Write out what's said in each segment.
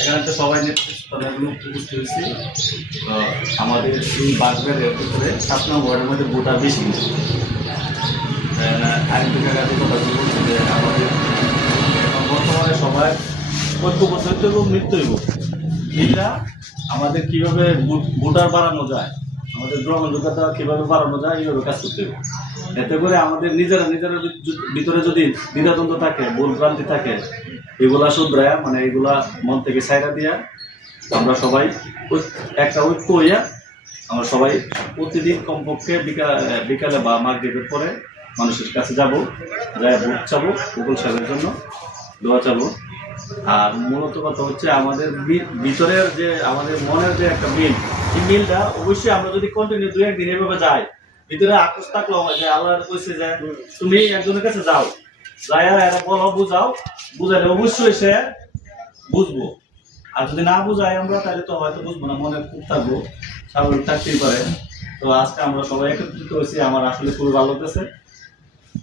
এখানে তো সবাই নেতৃত্ব উপস্থিত হয়েছি। তো আমাদের এই বাগবাড়ির ভিতরে 7 নম্বর ওয়ার্ডের মধ্যে ভোটার বেশি। আইনটিকার কাছে কথা বলছি যে আমাদের এখন বর্তমানে সবাই ঐক্যবদ্ধ হইতে হইব, মৃত্যু হইব। এটা আমাদের কীভাবে ভোটার বাড়ানো যায়, আমাদের গ্রহণযোগ্যতা কীভাবে বাড়ানো যায় এইভাবে কাজ করতে হবে। এতে করে আমাদের নিজেরা ভিতরে যদি দ্বিধাদ্বন্দ্ব থাকে, ভুলভ্রান্তি থাকে, এগুলা শুধরায়া মানে এগুলা মন থেকে ছাইরা দিয়া আমরা সবাই একটা ঐক্য হইয়া আমরা সবাই প্রতিদিন কমপক্ষে বিকালে বা মাগরিবের পরে মানুষের কাছে যাব, যাই ভোট চাবো, উপকূল সাহেবের জন্য দোয়া চাবো। আর মূলত কথা হচ্ছে আমাদের ভিতরের যে আমাদের মনের যে একটা মিল, এই মিলটা অবশ্যই আমরা যদি কন্টিনিউ 2-1 দিন এভাবে যাই, ভিতরে আক্রোশ থাকলো যে আল্লাহ কইছে যে তুমি একজনের কাছে যাও, যাইয়া এরা বলো, বুঝাইলে অবশ্যই সে বুঝবো। আর যদি না বুঝাই আমরা তাহলে তো হয়তো বুঝবো না, মনে খুব থাকবো, স্বাভাবিক থাকতেই পারে। তো আজকে আমরা সবাই একত্রিত হয়েছি, আমার আসলে খুবই ভালো লাগতেছে।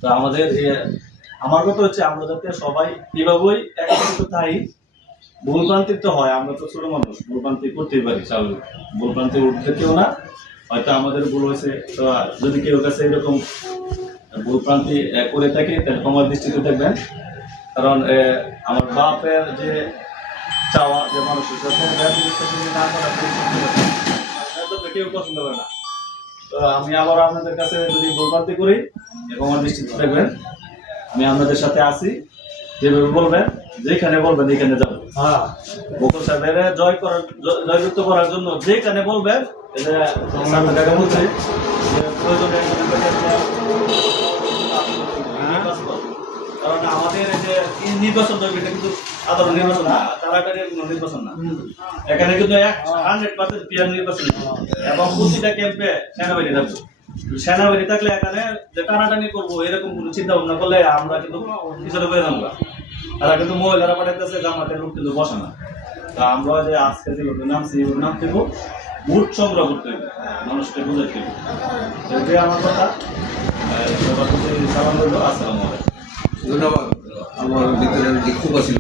তো আমাদের আমার কথা হচ্ছে আমরা যাতে সবাই এভাবেই একত্রিত থাই। ভুলভ্রান্তি তো হয়, আমরা তো ছোট মানুষ, ভুলভ্রান্তি করতেই পারি, স্বাভাবিক। ভুলভ্রান্তি উঠতে কেউ না, হয়তো আমাদের ভুল হয়েছে। তো যদি কেউ কাছে এরকম ভুলভ্রান্তি করে থাকে তাহলে আমার দৃষ্টিতে দেখবেন। কারণ আমার বাপের যে চাওয়া যে মানুষের সাথে না করা কেউ পছন্দ করে না। তো আমি আবার আপনাদের কাছে যদি ভুলভ্রান্তি করি এবং আমার দৃষ্টিতে দেখবেন, আমি আপনাদের সাথে আছি। যেভাবে বলবেন, যেখানে বলবেন এখানে যাবো। হ্যাঁ, বকুল সাহেবের জয়যুক্ত করার জন্য যেখানে বলবেন, বলছে প্রয়োজনে কারণ আমাদের যে নির্বাচন হবে এটা কিন্তু সাধারণ নির্বাচন না, তাড়াতাড়ির কোনো নির্বাচন না। এখানে কিন্তু 100% পিয়ার নির্বাচন এবং প্রতিটা ক্যাম্পে সেনাবাহিনী থাকবে। সেনাবাহিনী থাকলে এখানে যে টানাটানি করবো এরকম কোনো চিন্তা ভাবনা করলে আমরা কিন্তু পিছনে হয়ে যাবো। তারা কিন্তু মহিলারা পাঠাইতেছে, জামাতের লোক কিন্তু বসে না। তা আমরা যে আজকে যে নামছি নাম দেবো, ভোট সংগ্রহ করতে হবে, মানুষকে বুঝাইতে হবে। এটাই আমার কথা। সবার প্রতি সালাম রইল। আসসালামু আলাইকুম। ধন্যবাদ। আমার ভিতরে যে ক্ষোভ ছিল